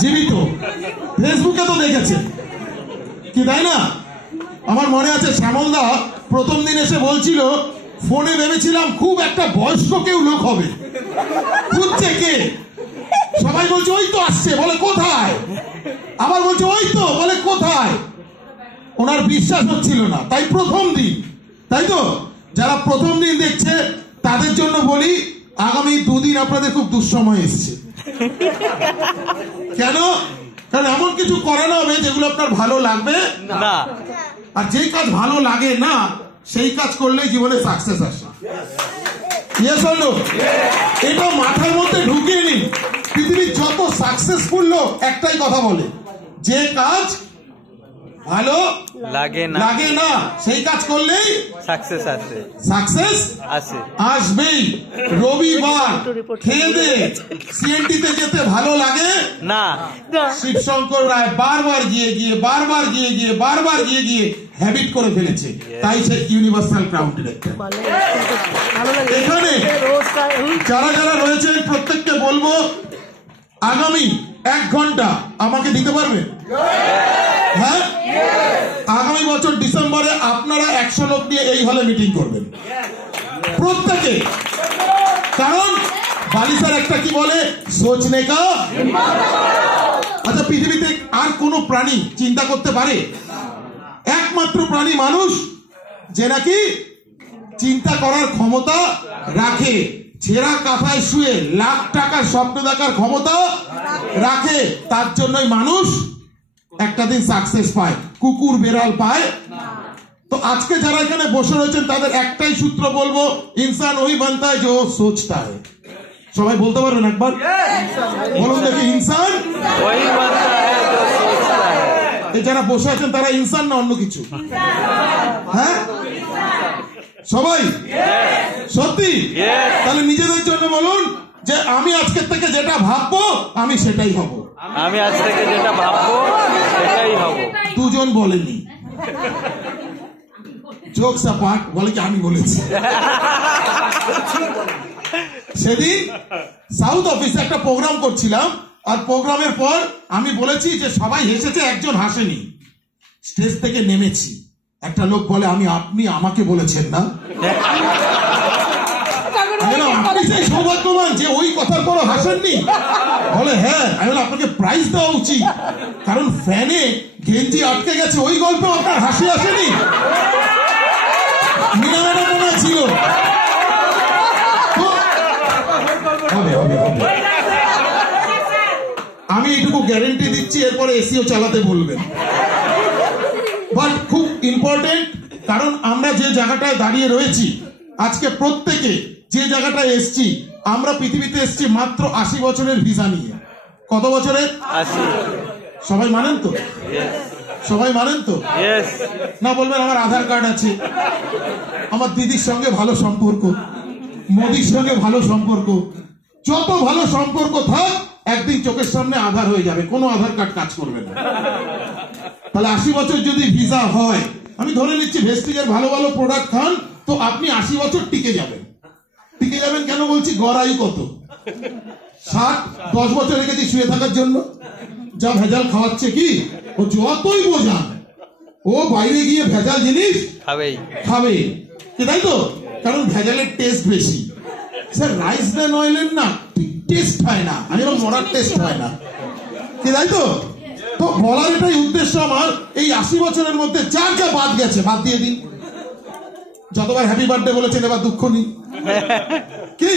জীবিত, ফেসবুকে তো দেখেছেন কি, তাই না? আমার মনে আছে শ্যামলদা প্রথম দিন এসে বলছিল, ফোনে ভেবেছিলাম খুব একটা বয়স্ক কেউ লোক হবে, খুঁজছে কে, সবাই বলছে ওই তো আসছে, বলে কোথায়, আবার বলছে ওই তো, বলে কোথায়। ওনার বিশ্বাস হচ্ছিল না, তাই প্রথম দিন, তাই তো যারা প্রথম দিন দেখছে তাদের জন্য বলি, আগামী দুদিন আপনাদের খুব দুঃসময় এসছে। কেন? কারণ এমন কিছু করানো হবে যেগুলো আপনার ভালো লাগবে না, আর যেই কাজ ভালো লাগে না সেই কাজ করলে জীবনে সাকসেস আসে। এটা মাথার মধ্যে ঢুকিয়ে নিন। পৃথিবীর যত সাকসেসফুল লোক একটাই কথা বলে, যে কাজ ভালো লাগে না সেই কাজ করলেই সাকসেস আসে, সাকসেস আসবেই। রবিবার খেয়ে দে সিএনটিতে যেতে ভালো লাগে না, শিবশঙ্কর রায় বারবার গিয়ে হ্যাবিট করে ফেলেছে, তাই সে ইউনিভার্সাল ক্রাউন ডিরেক্টর। এখানে যারা যারা রয়েছেন প্রত্যেককে বলবো, আগামী 1 ঘন্টা আমাকে দিতে পারবেন? হ্যাঁ, আগামী বছর ডিসেম্বরে আপনারা 100 লোক নিয়ে এই হলে মিটিং করবেন প্রত্যেকে। কারণ বালিসার একটা কি বলে, সোচনে কা। আচ্ছা, পৃথিবীতে আর কোন প্রাণী চিন্তা করতে পারে? একমাত্র প্রাণী মানুষ, যে নাকি চিন্তা করার ক্ষমতা রাখে। ছেঁড়া কাঁথায় শুয়ে লাখ টাকার স্বপ্ন দেখার ক্ষমতা রাখে। তার জন্যই মানুষ একটা দিন সাকসেস পায়, কুকুর বেড়াল পায়। তো আজকে যারা এখানে বসে রয়েছেন তাদের একটাই সূত্র বলবো, ইনসান ওই বানতা হ্যায় जो सोचता है। সবাই বলতে পারবেন একবার? বলুন দেখি, ইনসান ওই বানতা হ্যায় जो सोचता है। এই যারা বসে আছেন তারা ইনসান না অন্য কিছু? হ্যাঁ, সবাই সত্যি? তাহলে নিজেদের জন্য বলুন যে আমি আজকের থেকে যেটা ভাববো আমি সেটাই হব। আমি আজ থেকে যেটা ভাববো সেটাই হব। দুজন বলেনি, জোকস অ্যাপার্ট, বলে কি আমি বলেছি। সেদিন সাউথ অফিসে একটা প্রোগ্রাম করছিলাম, আর প্রোগ্রামের পর আমি বলেছি যে সবাই হেসেছে, একজন হাসেনি। স্টেজ থেকে নেমেছি, একটা লোক বলে, আপনি আমাকে বলেছেন না? আপনি সেই সৌভাগ্যবান যে ওই কথার পর হাসেননি। বলে হ্যাঁ। আমি বলে আপনাকে প্রাইজ দেওয়া উচিত, কারণ ফ্যানে গেঞ্জি আটকে গেছে, ওই গল্পে আপনার হাসি আসেনি। মিনা ম্যাডাম মনে ছিল। আমি এইটুকু গ্যারেন্টি দিচ্ছি, এরপরে এসিও চালাতে বলবেন। বাট খুব ইম্পর্টেন্ট, কারণ আমরা যে জায়গাটায় দাঁড়িয়ে রয়েছি আজকে, প্রত্যেকে যে জায়গাটায় এসছি, আমরা পৃথিবীতে এসছি মাত্র 80 বছরের ভিসা নিয়ে। কত বছরের? 80। সবাই মানেন তো? সবাই মানেন তো? না বলবেন আমার আধার কার্ড আছে, আমার দিদির সঙ্গে ভালো সম্পর্ক, মোদির সঙ্গে ভালো সম্পর্ক। যত ভালো সম্পর্ক থাক, একদিন চোখের সামনে আধার হয়ে যাবে, কোনো আধার কার্ড কাজ করবে না। তাহলে 80 বছর যদি ভিসা হয়, আমি ধরে নিচ্ছি ভেস্টিজের ভালো ভালো প্রোডাক্ট খান, তো আপনি 80 বছর টিকে যাবেন। টিকে যাবেন কেন বলছি? গড় আয়ু কত? 60-10 বছর রেখেছি শুয়ে থাকার জন্য। যা ভেজাল খাওয়াচ্ছে, কি ও যতই বোঝান, ও বাইরে গিয়ে ভেজাল জিনিস খাবে, তাই তো? কারণ ভেজালের টেস্ট বেশি। স্যার রাইস ব্র্যান অয়েলের না টেস্ট হয় না, আমি মরার টেস্ট হয় না, তাই তো? তো বলার এটাই উদ্দেশ্য আমার, এই 80 বছরের মধ্যে যার যা বাদ গেছে বাদ দিয়ে দিন। যতবার হ্যাপি বার্থডে বলেছেন এবার দুঃখ নিন, কি?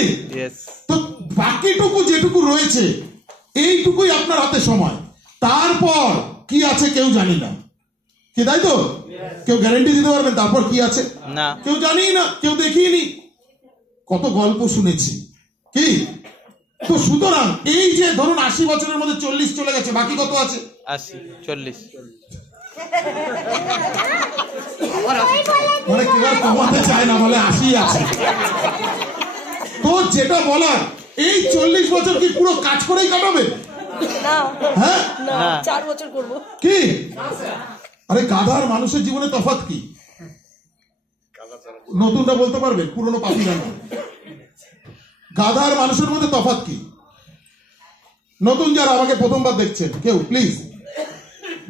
তো বাকিটুকু যেটুকু রয়েছে এইটুকুই আপনার হাতে সময়। তারপর কি আছে কেউ জানি না, কি তাই তো? কেউ গ্যারান্টি দিতে পারবেন তারপর কি আছে? না, কেউ জানি না, কেউ দেখিনি। কত গল্প শুনেছি, কি? তো সুতরাং এই যে ধরুন 80 বছরের মধ্যে 40 চলে গেছে, বাকি কত আছে? 80, 40। মানে কেউ আর কমাতে চায় না, বলে 80 আছে। তো যেটা বলার, এই 40 বছর কি পুরো কাজ করেই কাটাবে? হ্যাঁ, 4 বছর করবো। কি? আরে গাধার মানুষের জীবনে তফাৎ কি? নতুনটা বলতে পারবে, পুরনো পাখিরা না। গাধার মানুষের মধ্যে তফাৎ কি? নতুন যারা আমাকে প্রথমবার দেখছেন কেউ প্লিজ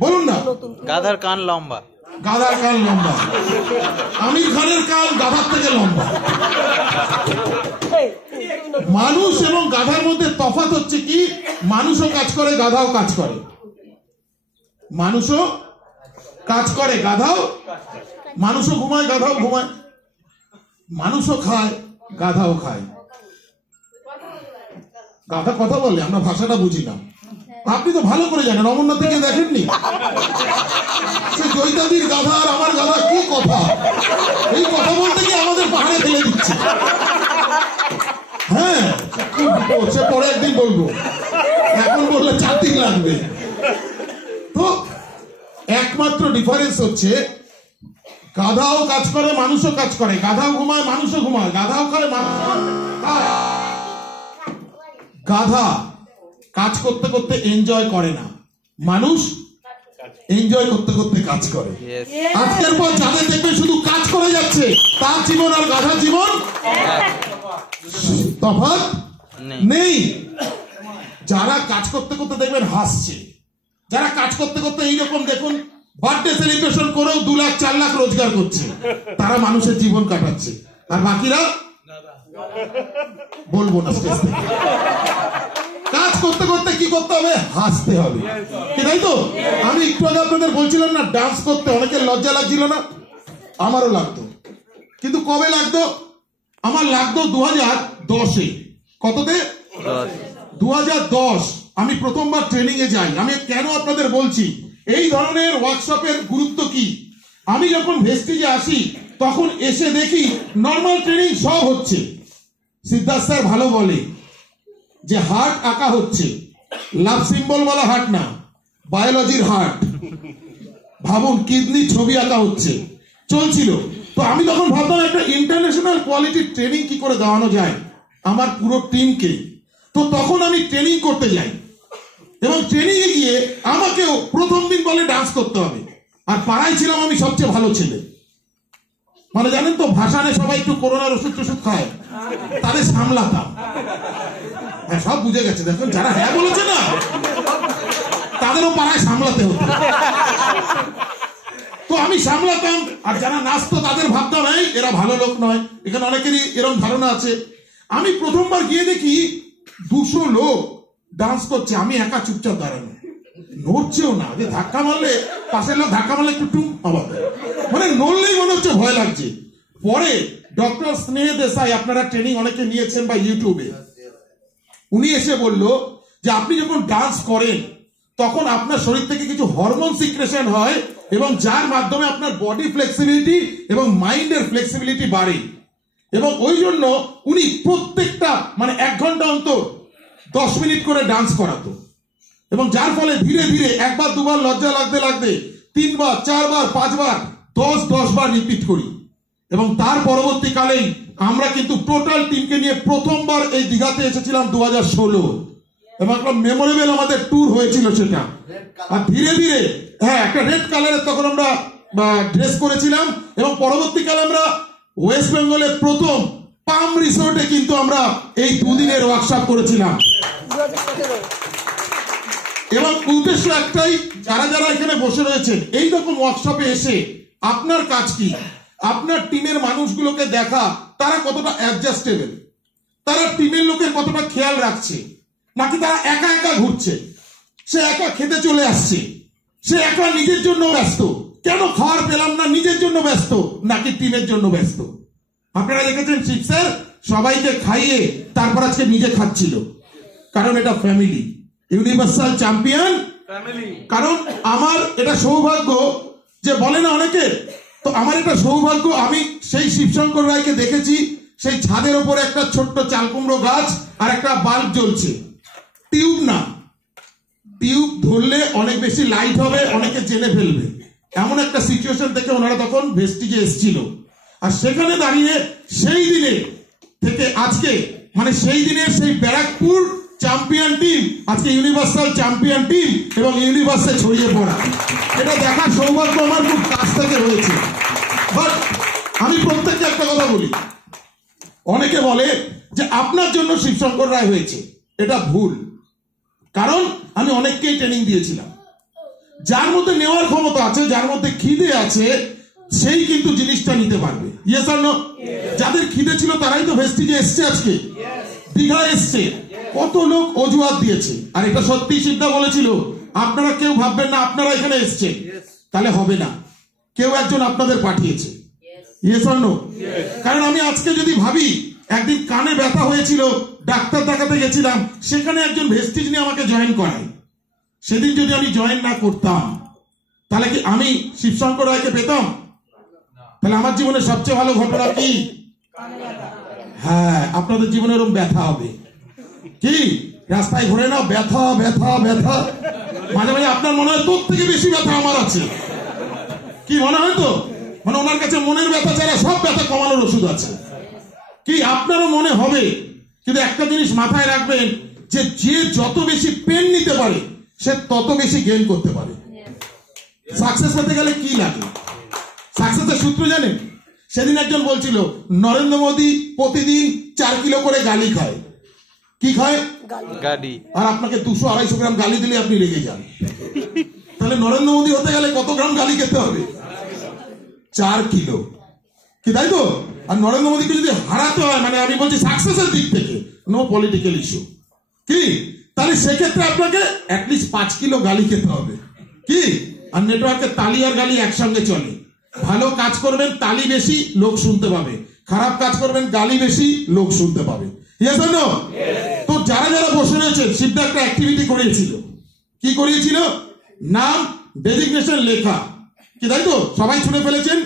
বলুন না। গাধার কান লম্বা। গাধার কান লম্বা, আমির খানের কান গাধার থেকে লম্বা। মানুষ এবং গাধার মধ্যে তফাৎ হচ্ছে কি, মানুষও কাজ করে গাধাও কাজ করে। মানুষও কাজ করে গাধাও, মানুষও ঘুমায় গাধাও ঘুমায়, মানুষও খায় গাধাও খায়। গাধা কথা বলে, আমরা ভাষাটা বুঝি না। আপনি তো ভালো করে জানেন, অমরনাথ থেকে দেখেননি? সে জয়িতাদির গাধা আর আমার গাধা কি কথা, এই কথা বলতে গিয়ে আমাদের পাহাড়ে ফেলে দিচ্ছে। হ্যাঁ, সে পরে একদিন বলবো, এখন বললে 4 দিন লাগবে। তো একমাত্র ডিফারেন্স হচ্ছে গাধাও কাজ করে মানুষও কাজ করে, গাধাও ঘুমায় মানুষও ঘুমায়, গাধাও খায় মানুষও খায়। গাধা কাজ করতে করতে এনজয় করে না, মানুষ এনজয় করতে করতে কাজ করে। আজকের পর যাদের দেখবে শুধু কাজ করে যাচ্ছে, তার জীবন আর গাধার জীবন তফাৎ নেই। যারা কাজ করতে করতে দেখবেন হাসছে, যারা কাজ করতে করতে এইরকম দেখুন বার্থডে সেলিব্রেশন করেও 2 লাখ 4 লাখ রোজগার করছে, তারা মানুষের জীবন কাটাচ্ছে। আর বাকিরা বলবো না স্টেজ থেকে। কাজ করতে করতে কি করতে হবে, হাসতে হবে, তাই তো? আমি একটু আগে আপনাদের বলছিলাম না, ডান্স করতে অনেকের লজ্জা লাগছিল না? আমারও লাগতো, কিন্তু কবে লাগতো? আমার লাগতো 2010-এ। কততে? 2010 আমি প্রথমবার ট্রেনিং এ যাই। আমি কেন আপনাদের বলছি এই ধরনের ওয়ার্কশপের গুরুত্ব কি, আমি যখন ভেস্টিজে আসি তখন এসে দেখি নর্মাল ট্রেনিং সব হচ্ছে। সিদ্ধার্থ স্যার ভালো বলে যে হার্ট আঁকা হচ্ছে, লাভ সিম্বল বলা হার্ট না, বায়োলজির হার্ট। ভাবুন, কিডনি ছবি আঁকা হচ্ছে, চলছিল। তো আমি তখন ভাবলাম একটা ইন্টারন্যাশনাল কোয়ালিটির ট্রেনিং কি করে দেওয়ানো যায় আমার পুরো টিমকে। তো তখন আমি ট্রেনিং করতে যাই, এবং ট্রেনিং এ গিয়ে আমাকেও প্রথম দিন বলে ডান্স করতে হবে। আর পাড়ায় ছিলাম আমি সবচেয়ে ভালো ছেলে, মানে জানেন তো ভাসানে সবাই একটু করোনার ওষুধ টষুধ খায়, তাদের সামলাতাম। হ্যাঁ, সব বুঝে গেছে, দেখুন যারা হ্যাঁ বলেছে না তাদেরও পাড়ায় সামলাতে হতো। তো আমি সামলাতাম, আর যারা নাচতো তাদের ভাবতাম এই এরা ভালো লোক নয়। এখানে অনেকেরই এরকম ধারণা আছে। আমি প্রথমবার গিয়ে দেখি 200 লোক ডান্স করছে, আমি একা চুপচাপ দাঁড়ানো, নড়ছেও না। যে ধাক্কা মারলে, পাশের লোক ধাক্কা মারলে একটু টুম আবার, মানে নড়লেই মনে হচ্ছে ভয় লাগছে। পরে ডক্টর স্নেহ দেশাই, আপনারা ট্রেনিং অনেকে নিয়েছেন বা ইউটিউবে, উনি এসে বলল যে আপনি যখন ডান্স করেন তখন আপনার শরীর থেকে কিছু হরমোন সিক্রেশন হয়, এবং যার মাধ্যমে আপনার বডি ফ্লেক্সিবিলিটি এবং মাইন্ডের ফ্লেক্সিবিলিটি বাড়ে। এবং ওই জন্য উনি প্রত্যেকটা মানে 1 ঘন্টা অন্তর 10 মিনিট করে ডান্স করাতো, এবং যার ফলে ধীরে ধীরে 1 বার 2 বার লজ্জা লাগতে লাগতে 3 বার 4 বার 5 বার 10 বার রিপিট করি। এবং তার পরবর্তীকালেই আমরা কিন্তু টোটাল টিমকে নিয়ে প্রথমবার এই দীঘাতে এসেছিলাম 2016, এবং একটা মেমোরেবল আমাদের ট্যুর হয়েছিল সেটা। আর ধীরে ধীরে হ্যাঁ, একটা রেড কালারের তখন আমরা ড্রেস করেছিলাম, এবং পরবর্তীকালে আমরা ওয়েস্ট বেঙ্গলের প্রথম পাম রিসোর্টে কিন্তু আমরা এই 2 দিনের ওয়ার্কশপ করেছিলাম। এবং উদ্দেশ্য একটাই, যারা যারা এখানে বসে রয়েছেন এইরকম ওয়ার্কশপে এসে আপনার কাজ কি, আপনার টিমের মানুষগুলোকে দেখা তারা কতটা অ্যাডজাস্টেবল, তারা টিমের লোকের কতটা খেয়াল রাখছে, নাকি তারা একা একা ঘুরছে, সে একা খেতে চলে আসছে, সে একা নিজের জন্য ব্যস্ত, কেন খাওয়ার পেলাম না নিজের জন্য ব্যস্ত, নাকি টিমের জন্য ব্যস্ত। আপনারা দেখেছেন শিব স্যার সবাইকে খাইয়ে তারপর আজকে নিজে খাচ্ছিল, কারণ এটা ফ্যামিলি, ইউনিভার্সাল চ্যাম্পিয়ন ফ্যামিলি। কারণ আমার এটা সৌভাগ্য, যে বলে না অনেকে, তো আমার এটা সৌভাগ্য, আমি সেই শিবশঙ্কর রায়কে দেখেছি সেই ছাদের ওপরে একটা ছোট্ট চালকুমড়ো গাছ আর একটা বাল্ব জ্বলছে, টিউব না, টিউব ধরলে অনেক বেশি লাইট হবে, অনেকে জেনে ফেলবে, এমন একটা সিচুয়েশন থেকে ওনারা তখন ভেস্টিজে এসেছিল। আর সেখানে দাঁড়িয়ে সেই দিনে থেকে আজকে, মানে সেই দিনের সেই ব্যারাকপুর চ্যাম্পিয়ন টিম আজকে ইউনিভার্সাল চ্যাম্পিয়ন টিম এবং ইউনিভার্সে ছড়িয়ে পড়া, এটা দেখার সৌভাগ্য আমার খুব কাছ থেকে হয়েছে। বাট আমি প্রত্যেককে একটা কথা বলি, অনেকে বলে যে আপনার জন্য শিবশঙ্কর রায় হয়েছে, এটা ভুল। কারণ আমি অনেককেই ট্রেনিং দিয়েছিলাম। যার মধ্যে নেওয়ার ক্ষমতা আছে, যার মধ্যে খিদে আছে, সেই কিন্তু জিনিসটা নিতে পারবে। Yes or no? যাদের খিদে ছিল তারাই তো ভেস্টিজে এসছে, আজকে দীঘা এসছে। কত লোক অজুহাত দিয়েছে, আর এটা সত্যি সিদ্ধা বলেছিল, আপনারা কেউ ভাববেন না আপনারা এখানে এসছে তাহলে হবে না, কেউ একজন আপনাদের পাঠিয়েছে। Yes or no? কারণ আমি আজকে যদি ভাবি, একদিন কানে ব্যথা হয়েছিল, ডাক্তার দেখাতে গেছিলাম, সেখানে একজন ভেস্টিজ নিয়ে আমাকে জয়েন করায়। সেদিন যদি আমি জয়েন না করতাম তাহলে কি আমি শিবশঙ্কর রায়কে পেতাম? তাহলে আমার জীবনের সবচেয়ে ভালো ঘটনা কি? হ্যাঁ, আপনাদের জীবনে এরকম ব্যথা হবে কি? রাস্তায় ঘুরে না ব্যথা ব্যথা ব্যথা, মাঝে মাঝে আপনার মনে হয় তোর থেকে বেশি ব্যথা আমার আছে, কি মনে হয়? তো মানে ওনার কাছে মনের ব্যথা ছাড়া সব ব্যথা কমানোর ওষুধ আছে। কি আপনারও মনে হবে, কিন্তু একটা জিনিস মাথায় রাখবেন, যে যে যত বেশি পেন নিতে পারে সে তত বেশি গেইন করতে পারে। সাকসেস পেতে গেলে কি লাগে? সাকসেসের সূত্র জানেন? সেদিন একজন বলছিল নরেন্দ্র মোদী প্রতিদিন 4 কিলো করে গালি খায়। কি খায়? গালি। আর আপনাকে 200-250 গ্রাম গালি দিলে আপনি রেগে যান। তাহলে নরেন্দ্র মোদী হতে গেলে কত গ্রাম গালি খেতে হবে? 4 কিলো, কি তাই তো? আর নরেন্দ্র মোদীকে যদি হারাতে হয়, মানে আমি বলছি সাকসেসের দিক থেকে, নো পলিটিক্যাল ইস্যু, কি তাহলে সেক্ষেত্রে আপনাকে অ্যাটলিস্ট 5 কিলো গালি খেতে হবে। কি? আর নেটওয়ার্কে তালি আর গালি একসঙ্গে চলে। ভালো কাজ করবেন তালি বেশি, লোক শুনতে পাবে। খারাপ কাজ করবেন গালি বেশি, লোক শুনতে পাবে। Yes or no? তো যারা যারা বসে রয়েছেন, সিদ্ধা একটা অ্যাক্টিভিটি করিয়েছিল। কি করিয়েছিল? নাম, ডেজিগনেশন লেখা, কি তাই তো? সবাই শুনে ফেলেছেন?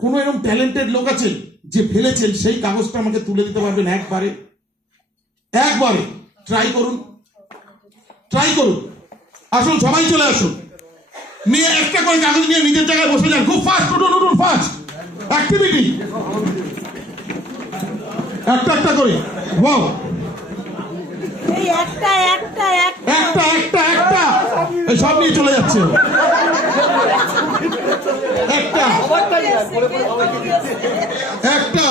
কোন এরকম ট্যালেন্টেড লোক আছেন যে ফেলেছেন, সেই কাগজটা আমাকে তুলে দিতে পারবেন একবারে? একবারে ট্রাই করুন, ট্রাই করুন। আসুন, সবাই চলে আসুন, নিয়ে একটা করে কাগজ নিয়ে নিজের জায়গায় বসে যান। খুব ফাস্ট, উঠুন ফাস্ট অ্যাক্টিভিটি, একটা একটা করে। ওয়াও, একটা একটা একটা একটা একটা, এই সব নিয়ে চলে যাচ্ছে। একটা একটা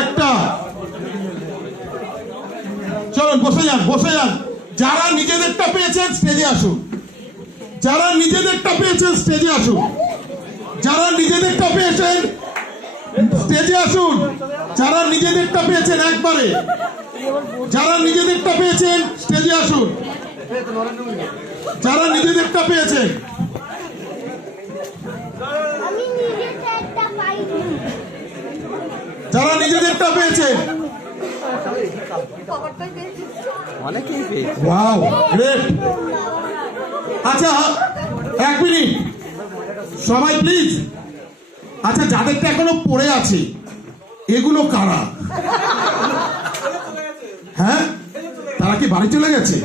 একটা, চলুন বসে যান, বসে যান। যারা নিজেদেরটা পেয়েছেন স্টেজে আসুন, যারা নিজেদেরটা পেয়েছেন স্টেজে আসুন, যারা নিজেদেরটা পেয়েছেন স্টেজে আসুন, যারা নিজেদেরটা পেয়েছেন একবারে, যারা নিজেদেরটা পেয়েছেন স্টেজে আসুন, যারা নিজেদেরটা পেয়েছেন। যারা নিজেদেরটা পেয়েছেন, ওয়াও গ্রেট। আচ্ছা 1 মিনিট সবাই প্লিজ। আচ্ছা, যাদেরটা এখনো পড়ে আছে এগুলো কারা? হ্যাঁ, তারা কি বাড়ি চলে গেছে?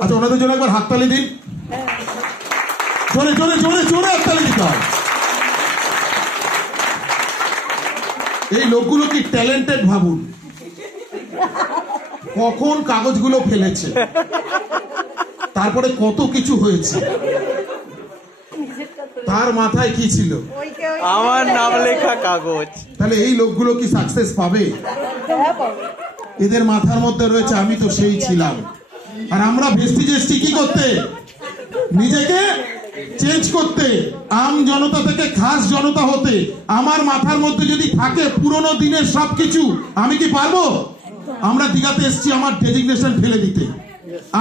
আচ্ছা, ওনাদের জন্য একবার হাততালি দিন। জোরে জোরে জোরে জোরে হাততালি দিতে হয়। এই লোকগুলো কি ট্যালেন্টেড ভাবুন, কখন কাগজগুলো ফেলেছে, তারপরে কত কিছু হয়েছে, তার মাথায় কি ছিল? আমার নাম লেখা কাগজ। তাহলে এই লোকগুলো কি সাকসেস পাবে? এদের মাথার মধ্যে রয়েছে আমি তো সেই ছিলাম। আর আমরা ভেস্টিজেসটি কি করতে? নিজেকে চেঞ্জ করতে, আম জনতা থেকে খাস জনতা হতে। আমার মাথার মধ্যে যদি থাকে পুরনো দিনের সবকিছু, আমি কি পারবো? আমরা দীঘাতে এসছি আমার ডেজিগনেশন ফেলে দিতে।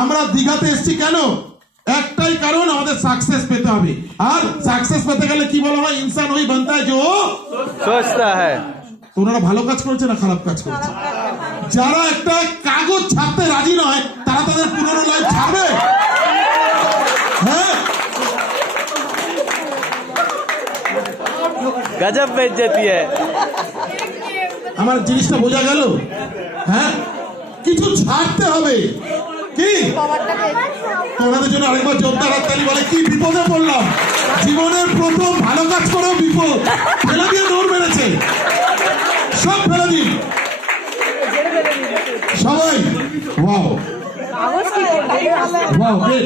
আমরা দীঘাতে এসছি কেন? একটাই কারণ, আমাদের সাকসেস পেতে হবে। আর সাকসেস পেতে গেলে কি বলা হয়? ইনসান ওই বানতা হ্যায় জো সোচতা হ্যায়। তোমরা ভালো কাজ করেছে না খারাপ কাজ করেছে? যারা একটা কাগজ ছাড়তে রাজি নয়, তারা তাদের পুরনো লাইফ ছাড়বে? হ্যাঁ, গজব বেইজ্জতি হ্যায়। আমার জিনিসটা বোঝা গেল? হ্যাঁ, কিছু ছাড়তে হবে। কি তোমাদের জন্য আরেকবার জোরদার হাততালি। বলে কি বিপদে পড়লাম, জীবনের প্রথম ভালো কাজ করেও বিপদ, ফেলে দিয়ে দৌড় মেরেছে। সব ফেলে দিন সবাই। Wow wow, great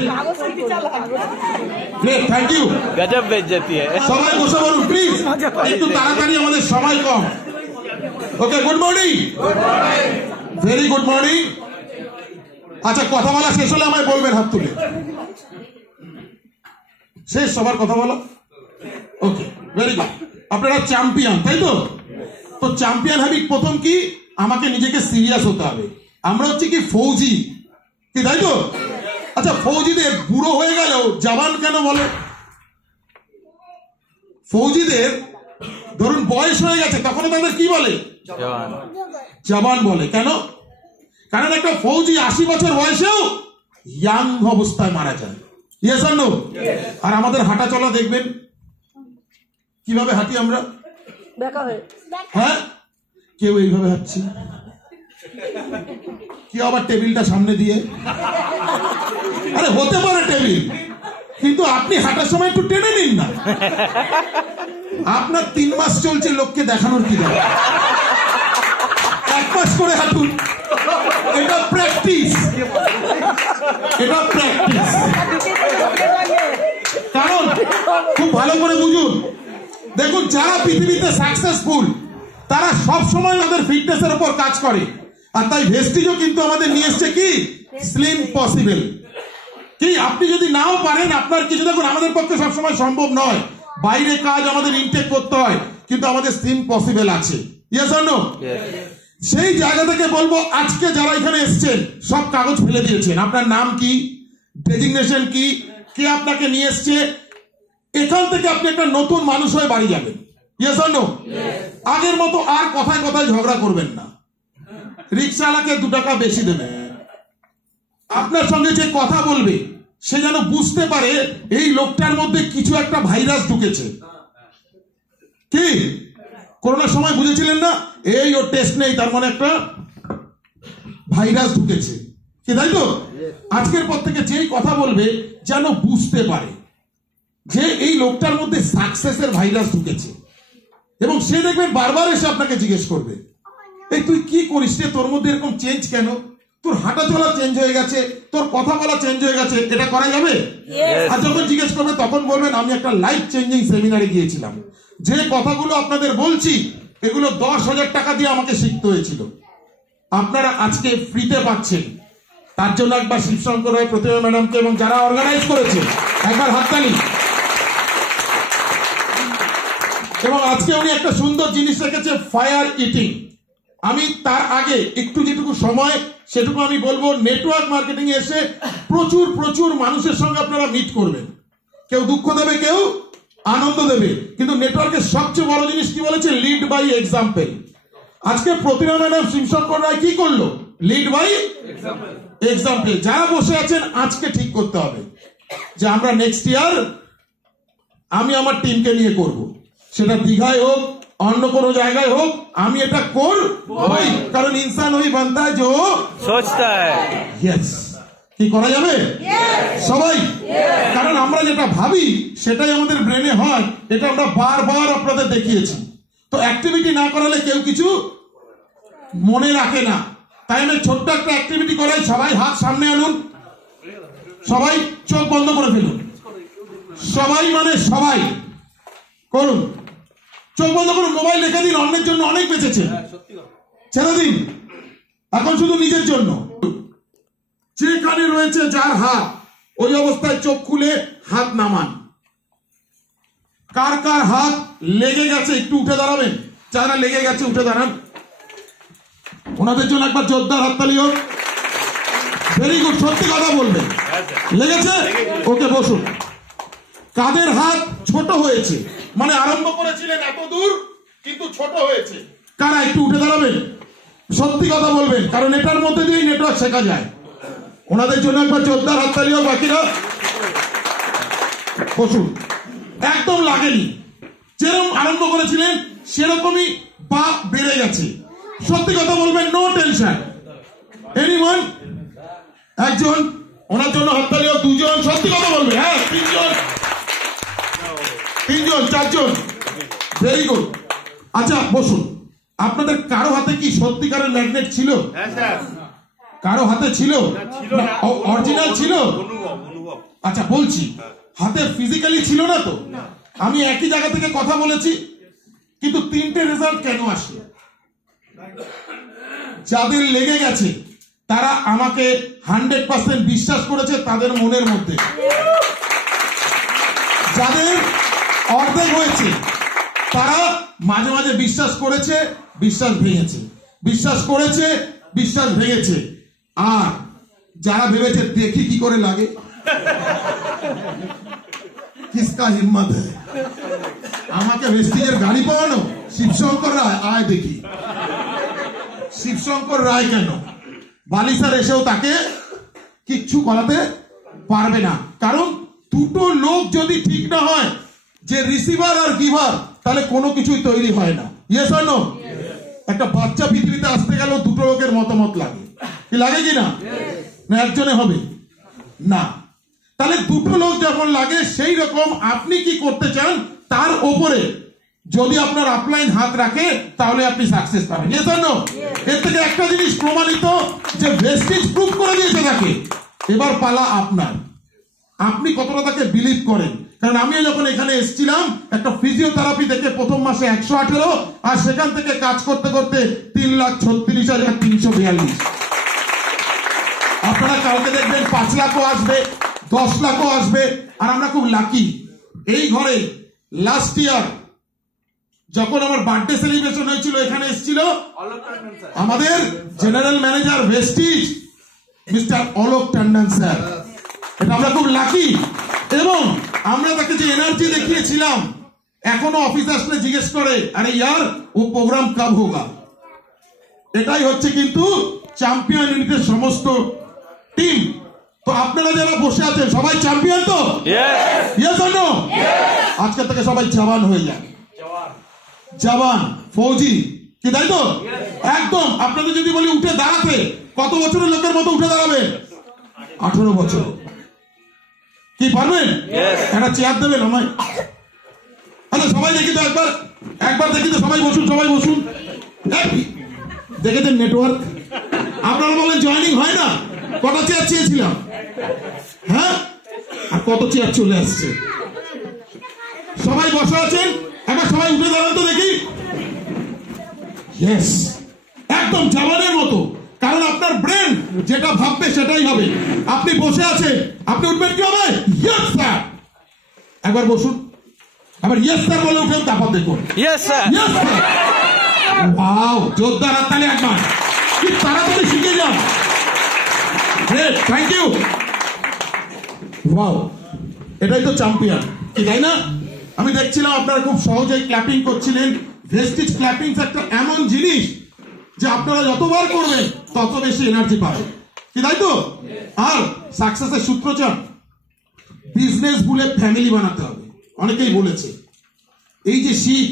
great, thank you. গজব বেইজ্জতি হ্যায়। সবাই বসে বলুন প্লিজ, একটু তাড়াতাড়ি, আমাদের সময় কম। Okay, good morning. Very good morning. আচ্ছা, কথা বলা শেষ হলে আমায় বলবেন হাত তুলে। শেষ, সবার কথা বলো? ওকে, ভেরি গুড। আপনারা চ্যাম্পিয়ন, তাই তো? তো চ্যাম্পিয়ন হবি প্রথম কি, আমাকে নিজেকে সিরিয়াস হতে হবে। আমরা হচ্ছে কি ফৌজি, কি তাই তো? আচ্ছা, ফৌজিদের বুড়ো হয়ে গেলেও জওয়ান কেন বলে? ফৌজিদের ধরুন বয়স হয়ে গেছে, তখন তাদের কি বলে? জওয়ান বলে। কেন? কারণ একটা ফৌজি 80 বছর বয়সেও ইয়াং অবস্থায় মারা যায়। ইয়েস আর নো? আর আমাদের হাঁটা চলা দেখবেন কিভাবে হাঁটি আমরা। হ্যাঁ, কেউ এইভাবে হাঁটছি, কেউ আবার টেবিলটা সামনে দিয়ে। আরে হতে পারে টেবিল, কিন্তু আপনি হাঁটার সময় একটু টেনে নিন না। আপনার 3 মাস চলছে, লোককে দেখানোর কি দরকার? 1 মাস করে হাঁটুন। এটা প্র্যাকটিস, এটা প্র্যাকটিস। কারণ খুব ভালো করে বুঝুন, দেখুন যারা পৃথিবীতে সাকসেসফুল তারা সব সময় আমাদের ফিটনেসের উপর কাজ করে। আর তাই ভেস্টিজও কিন্তু আমাদের নিয়ে এসছে কি, স্লিম পসিবল। কি আপনি যদি নাও পারেন, আপনার কিছু, দেখুন আমাদের পক্ষে সবসময় সম্ভব নয়, বাইরে কাজ আমাদের ইনটেক করতে হয়, কিন্তু আমাদের স্লিম পসিবল আছে। Yes or no? সেই জায়গা থেকে বলবো, আজকে যারা এখানে এসছেন সব কাগজ ফেলে দিয়েছেন। আপনার নাম কি, ডেজিগনেশন কি, কে আপনাকে নিয়ে এসছে, এখান থেকে আপনি একটা নতুন মানুষ হয়ে বাড়ি যাবেন। Yes or no? আগের মতো আর কথায় কথায় ঝগড়া করবেন না। রিক্সাওয়ালাকে 2 টাকা বেশি দেবেন। আপনার সঙ্গে যে কথা বলবে সে যেন বুঝতে পারে এই লোকটার মধ্যে কিছু একটা ভাইরাস ঢুকেছে। কি করোনার সময় বুঝেছিলেন না, এই ওর টেস্ট নেই, তার মানে একটা ভাইরাস ঢুকেছে, কি তাই তো? আজকের পর থেকে যেই কথা বলবে যেন বুঝতে পারে যে এই লোকটার মধ্যে সাকসেসের ভাইরাস ঢুকেছে। এবং সে দেখবেন বারবার এসে আপনাকে জিজ্ঞেস করবে, এই তুই কি করিস রে, তোর মধ্যে এরকম চেঞ্জ কেন? তোর হাঁটা চলা চেঞ্জ হয়ে গেছে, তোর কথা বলা চেঞ্জ হয়ে গেছে। এটা করা যাবে? আর যখন জিজ্ঞেস করবে তখন বলবেন, আমি একটা লাইফ চেঞ্জিং সেমিনারে গিয়েছিলাম, যে কথাগুলো আপনাদের বলছি এগুলো 10,000 টাকা দিয়ে আমাকে শিখতে হয়েছিল। আপনারা আজকে ফ্রিতে পাচ্ছেন, তার জন্য একবার শিবশঙ্কর রায়, প্রতিমা ম্যাডামকে এবং যারা অর্গানাইজ করেছে একবার হাততালি। এবং আজকে উনি একটা সুন্দর জিনিস রেখেছে, ফায়ার ইটিং। আমি তার আগে একটু যেটুকু সময় সেটুকু আমি বলবো, নেটওয়ার্ক মার্কেটিং এ এসে প্রচুর প্রচুর মানুষের সঙ্গে আপনারা মিট করবেন। কেউ দুঃখ দেবে, কেউ আনন্দ দেবে, কিন্তু নেটওয়ার্কের সবচেয়ে বড় জিনিস কি বলেছে, লিড বাই এক্সাম্পল। আজকে প্রতিমা ম্যাডাম, শিবশঙ্কর রায় কি করলো, লিড বাই এক্সাম্পল। যারা বসে আছেন আজকে ঠিক করতে হবে যে আমরা নেক্সট ইয়ার আমি আমার টিমকে নিয়ে করব, সেটা দীঘায় হোক, অন্য কোনো জায়গায় হোক, আমি এটা করবই। কারণ ইনসান ওই বানতা है जो सोचता है। यस, কি করা যাবে সবাই? কারণ আমরা যেটা ভাবি সেটাই আমাদের ব্রেনে হয়, এটা আমরা বারবার আপনাদের দেখিয়েছি। তো অ্যাক্টিভিটি না করালে কেউ কিছু মনে রাখে না। তাই আমি ছোট্ট একটা অ্যাক্টিভিটি করাই, সবাই হাত সামনে আনুন, সবাই চোখ বন্ধ করে ফেলুন, সবাই মানে সবাই করুন, চোখ বন্ধ করুন, মোবাইল রেখে দিন, অন্যের জন্য অনেক বেঁচেছে, ছেড়ে দিন, এখন শুধু নিজের জন্য। যেখানে রয়েছে যার হাত, ওই অবস্থায় চোখ খুলে হাত নামান। কার কার হাত লেগে গেছে একটু উঠে দাঁড়াবেন, যারা লেগে গেছে উঠে দাঁড়ান, ওনাদের জন্য একবার জোরদার হাততালি হোক। ভেরি গুড, সত্যি কথা বলবেন, লেগেছে? ওকে, বসুন। কাদের হাত ছোট হয়েছে, মানে আরম্ভ করেছিলেন এত দূর কিন্তু ছোট হয়েছে, কারা একটু উঠে দাঁড়াবেন, সত্যি কথা বলবেন, কারণ এটার মধ্যে দিয়েই নেটওয়ার্ক শেখা যায়। ওনাদের জন্য একবার জোরদার হাততালি হোক। বাকিরা বসুন। একদম লাগেনি, যেরকম আরম্ভ করেছিলেন সেরকমই পা বেড়ে গেছে, সত্যি কথা বলবেন, নো টেনশন। এনিওয়ান? একজন, ওনার জন্য হাততালি হোক। 2 জন, সত্যি কথা বলবে। হ্যাঁ, 3 জন, 3 জন, 4 জন, ভেরি গুড। আচ্ছা বসুন। আপনাদের কারো হাতে কি সত্যিকারের ম্যাগনেট ছিল? কারো হাতে ছিল? অরিজিনাল ছিল? আচ্ছা বলছি, হাতে ফিজিক্যালি ছিল না তো? আমি একই জায়গা থেকে কথা বলেছি, কিন্তু 3টে রেজাল্ট কেন আসলো? যাদের লেগে গেছে তারা আমাকে 100% বিশ্বাস করেছে তাদের মনের মধ্যে, যাদের অর্ধেক হয়েছে তারা মাঝে মাঝে বিশ্বাস করেছে, বিশ্বাস ভেঙেছে, বিশ্বাস করেছে, বিশ্বাস ভেঙেছে। আর যারা ভেবেছে দেখি কি করে লাগে, কিসকা হিম্মত হ্যায় আমাকে ভেস্টিজের গাড়ি পাওয়ানো, শিবশঙ্কর রায় আয় দেখি। শিবশঙ্কর রায় কেন, বালিসার এসেও তাকে কিচ্ছু করাতে পারবে না। কারণ দুটো লোক যদি ঠিক না হয়, যে রিসিভার আর গিভার, তাহলে কোনো কিছুই তৈরি হয় না। Yes or no? একটা বাচ্চা পৃথিবীতে আসতে গেল দুটো লোকের মতামত লাগে, কি লাগে কিনা? না একজনে হবে না। তাহলে দুটো লোক যখন লাগে, সেই রকম আপনি কি করতে চান তার ওপরে যদি আপনার আপলাইন হাত রাখে তাহলে আপনি সাকসেস পাবেন। Yes or no? এর থেকে একটা জিনিস প্রমাণিত যে ভেস্টিজ প্রুভ করে দিয়েছে তাকে। এবার পালা আপনার, আপনি কতটা তাকে বিলিভ করেন। কারণ আমিও যখন এখানে এসেছিলাম একটা ফিজিওথেরাপি থেকে প্রথম মাসে 118, আর সেখান থেকে কাজ করতে করতে 3,36,342। আপনারা কালকে দেখবেন 5 লাখও আসবে, 10 লাখও আসবে। আর আমরা খুব লাকি, এই ঘরে লাস্ট ইয়ার যখন আমার বার্থডে সেলিব্রেশন হয়েছিল, এখানে এসেছিল আমাদের general manager Vestige mister Alok Tandon sir. এটা আমরা খুব লাকি। এবং আমরা তাকে যে এনার্জি দেখিয়েছিলাম, এখনো অফিস আসলে জিজ্ঞেস করে আরে ইয়ার ও প্রোগ্রাম কব হোগা। এটাই হচ্ছে কিন্তু চ্যাম্পিয়ন ইউনিটের সমস্ত টিম। তো আপনারা যারা বসে আছেন সবাই চ্যাম্পিয়ন তো? Yes or no? আজকে থেকে সবাই জওয়ান হয়ে যান, জওয়ান ফৌজি, কি তাই তো? একদম। আপনাদের যদি বলি উঠে দাঁড়াতে, কত বছরের লোকের মতো উঠে দাঁড়াবেন? 18 বছর। কি পারবেন? একটা চেয়ার দেবেন আমায়? আচ্ছা সবাই দেখি তো একবার, একবার দেখি তো, সবাই বসুন, সবাই বসুন। দেখেছেন নেটওয়ার্ক? আপনারা বলেন জয়েনিং হয় না। কটা চেয়ার চেয়েছিলাম, হ্যাঁ, আর কত চেয়ার চলে আসছে। সবাই বসা আছেন, একবার সবাই উঠে দাঁড়ান তো দেখি। ইয়েস, একদম জওয়ানের মতো। কারণ আপনার ব্রেন যেটা ভাববে সেটাই হবে। আপনি বসে আছেন, আপনি উঠবেন কি হবে? Yes sir. একবার বসুন, আবার ইয়েস স্যার বলে উঠেন, তারপর দেখুন yes sir, yes sir. Wow, জোরদার হাততালি একবার। কি তাড়াতাড়ি শিখে যান। Thank you. ওয়াও, এটাই তো চ্যাম্পিয়ন, কি তাই না? আমি দেখছিলাম আপনারা খুব সহজেই ক্ল্যাপিং করছিলেন। ভেস্টিজ ক্ল্যাপিং একটা এমন জিনিস যে আপনারা যতবার করবেন তত বেশি এনার্জি পাবেন, কি তাই তো? আর সাকসেসের সূত্র চান, বিজনেস ভুলে ফ্যামিলি বানাতে হবে। অনেকেই বলেছে এই যে শীত,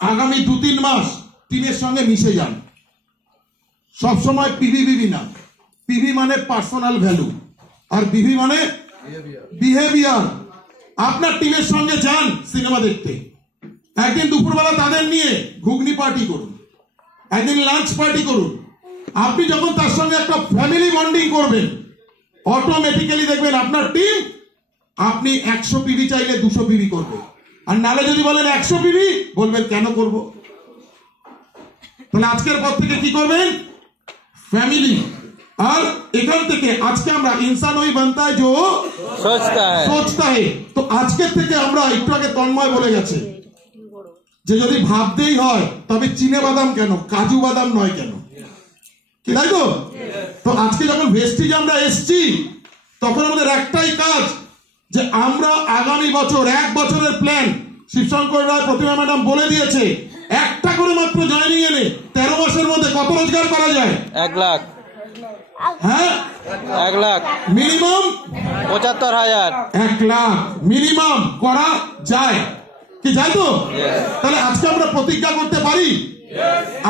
আগামী 2-3 মাস টিমের সঙ্গে মিশে যান। সবসময় পিভি না, পিভি মানে পার্সোনাল ভ্যালু, আর বিভি মানে বিহেভিয়ার। আপনার টিমের সঙ্গে যান সিনেমা দেখতে, একদিন দুপুরবেলা তাদের নিয়ে ঘুগনি পার্টি করুন, একদিন লাঞ্চ পার্টি করুন। আপনি যখন তার সঙ্গে একটা ফ্যামিলি বন্ডিং করবেন, অটোমেটিক্যালি দেখবেন আপনার টিম, আপনি 100 পিভি চাইলে 200 পিভি করবে। আর নালে যদি বলেন 100 পিভি, বলবেন কেন করব। তাহলে আজকের পর থেকে কি করবেন? ফ্যামিলি। আর এখান থেকে আজকে আমরা ইনসান ওই বানতা হ্যায় जो सोचता है। তো আজকের থেকে আমরা একটু আগে তন্ময় বলে গেছে যে যদি ভাবতেই হয় তবে চিনে বাদাম কেন, কাজু বাদাম নয় কেন, কি তাই তো? তো আজকে যখন ভেস্টিজে আমরা এসছি, তখন আমাদের একটাই কাজ যে আমরা আগামী বছর 1 বছরের প্ল্যান শিবশঙ্কর রায়, প্রতিমা ম্যাডাম বলে দিয়েছে, একটা করে মাত্র জয়েনিং এনে 13 মাসের মধ্যে কত রোজগার করা যায়? 1 লাখ। হ্যাঁ, 1 লাখ মিনিমাম 75,000। 1 লাখ মিনিমাম করা যায়, কি যায় তো? তাহলে আজকে আমরা প্রতিজ্ঞা করতে পারি,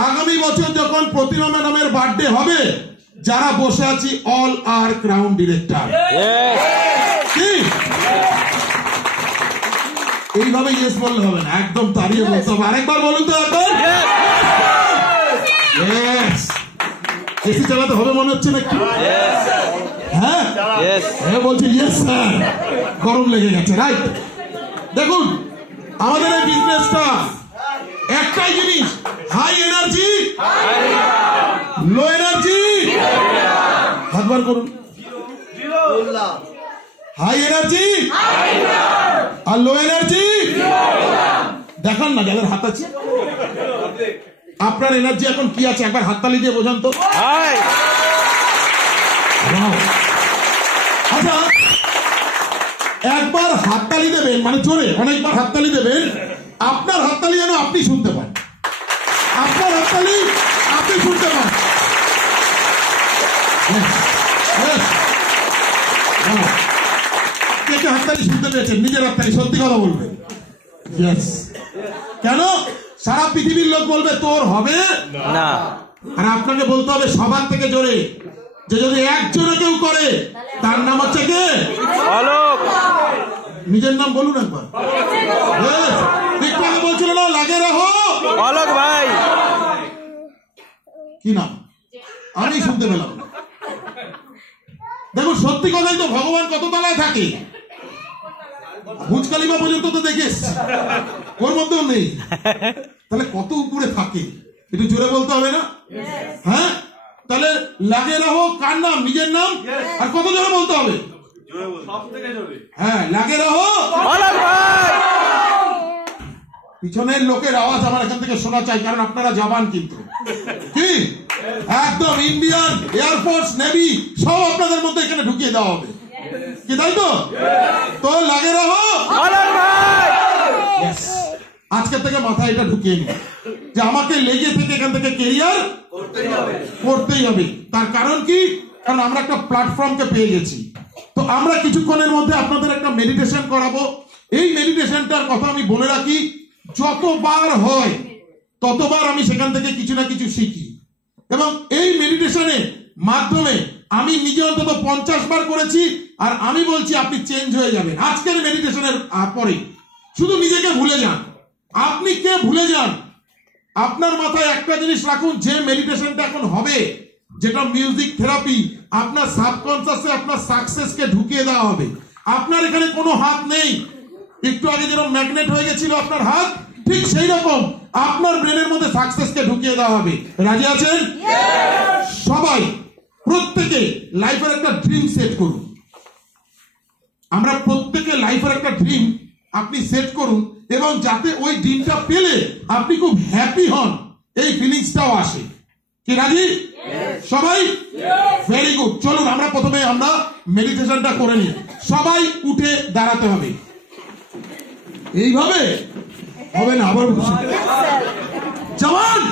আগামী বছর যখন প্রতিমা ম্যাডামের বার্থডে হবে, যারা বসে আছি অল আর ক্রাউন ডিরেক্টর, কি এইভাবে ইয়েস বললে হবে না, একদম তাড়িয়ে বলতে হবে। আরেকবার বলুন তো একবার। ইয়েস। এসি চালাতে হবে মনে হচ্ছে নাকি? হ্যাঁ, হ্যাঁ বলছি ইয়েস স্যার, গরম লেগে গেছে, রাইট? দেখুন আমাদের এই বিজনেসটা একটাই জিনিস, হাই এনার্জি লো এনার্জি হাত বার করুন, হাই এনার্জি আর লো এনার্জি দেখান না যাদের হাত আছে। আপনার এনার্জি এখন কি আছে একবার হাততালি দিয়ে বোঝান তো। আচ্ছা একবার হাততালি দেবেন, মানে জোরে অনেকবার হাততালি দেবেন, আপনার হাততালি যেন আপনি শুনতে পান, আপনার হাততালি আপনি শুনতে পান। কে কে হাততালি শুনতে পেয়েছেন? নিজের হাততালি সত্যি কথা বলবেন। কেন? সারা পৃথিবীর লোক বলবে তোর হবে না, আর আপনাকে বলতে হবে সবার থেকে জোরে যে যদি একজনে কেউ করে তার নাম হচ্ছে কে? অলোক। নিজের নাম বলুন একবার। বলছিল না লাগে রাখো অলোক ভাই, কি নাম আমি শুনতে পেলাম। দেখুন সত্যি কথাই তো, ভগবান কত তলায় থাকে, ভুজকালিমা পর্যন্ত তো দেখিস ওর মধ্যেও নেই, তাহলে কত উপরে থাকে একটু জোরে বলতে হবে না? হ্যাঁ, তাহলে লাগে রাখো কার নাম? নিজের নাম। আর কত জোরে বলতে হবে? হ্যাঁ, লাগে রাখো। পিছনের লোকের আওয়াজ আমার এখান থেকে শোনা চাই, কারণ আপনারা জবান কিন্তু কি একদম ইন্ডিয়ান এয়ারফোর্স নেভি সব আপনাদের মধ্যে এখানে ঢুকিয়ে দেওয়া হবে, কি তাই তো? তো লাগে রাখো। আজকে থেকে মাথায় এটা ঢুকিয়ে নিন যে আমাকে লেগে থেকে এখান থেকে কেরিয়ার করতেই হবে। তার কারণ কি? কারণ আমরা একটা প্ল্যাটফর্মকে পেয়ে গেছি। তো আমরা কিছুক্ষণের মধ্যে আপনাদের একটা মেডিটেশন করাবো। এই মেডিটেশনটার কথা আমি বলে রাখি, যতবার হয় ততবার আমি সেখান থেকে কিছু না কিছু শিখি, এবং এই মেডিটেশনের মাধ্যমে আমি নিজে অন্তত 50 বার করেছি, আর আমি বলছি আপনি চেঞ্জ হয়ে যাবেন আজকের মেডিটেশনের পরে। শুধু নিজেকে ভুলে যান, আপনি কে ভুলে যান। আপনার মাথায় একটা জিনিস রাখুন, যে মেডিটেশনটা এখন হবে, যেটা মিউজিক থেরাপি, আপনার সাবকনসিয়াসে আপনার সাকসেসকে ঢুকিয়ে দেওয়া হবে। আপনার এখানে কোনো হাত নেই, একটু আগে যেরকম ম্যাগনেট হয়ে গেছিল আপনার হাত, ঠিক সেই রকম আপনার ব্রেনের মধ্যে সাকসেসকে ঢুকিয়ে দেওয়া হবে। রাজি আছেন? সবাই প্রত্যেকে লাইফের একটা ড্রিম সেট করুন। আমরা প্রত্যেকে লাইফের একটা ড্রিম আপনি সেট করুন, এবং যাতে ওই ড্রিমটা পেলে আপনি খুব হ্যাপি হন, এই ফিলিংসটাও আসে। কি রাজি সবাই? Very good. চলুন আমরা প্রথমে আমরা মেডিটেশনটা করে নিই। সবাই উঠে দাঁড়াতে হবে, এইভাবে হবে না, আবার জওয়ান,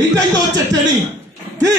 এইটাই তো হচ্ছে ট্রেনিং। কি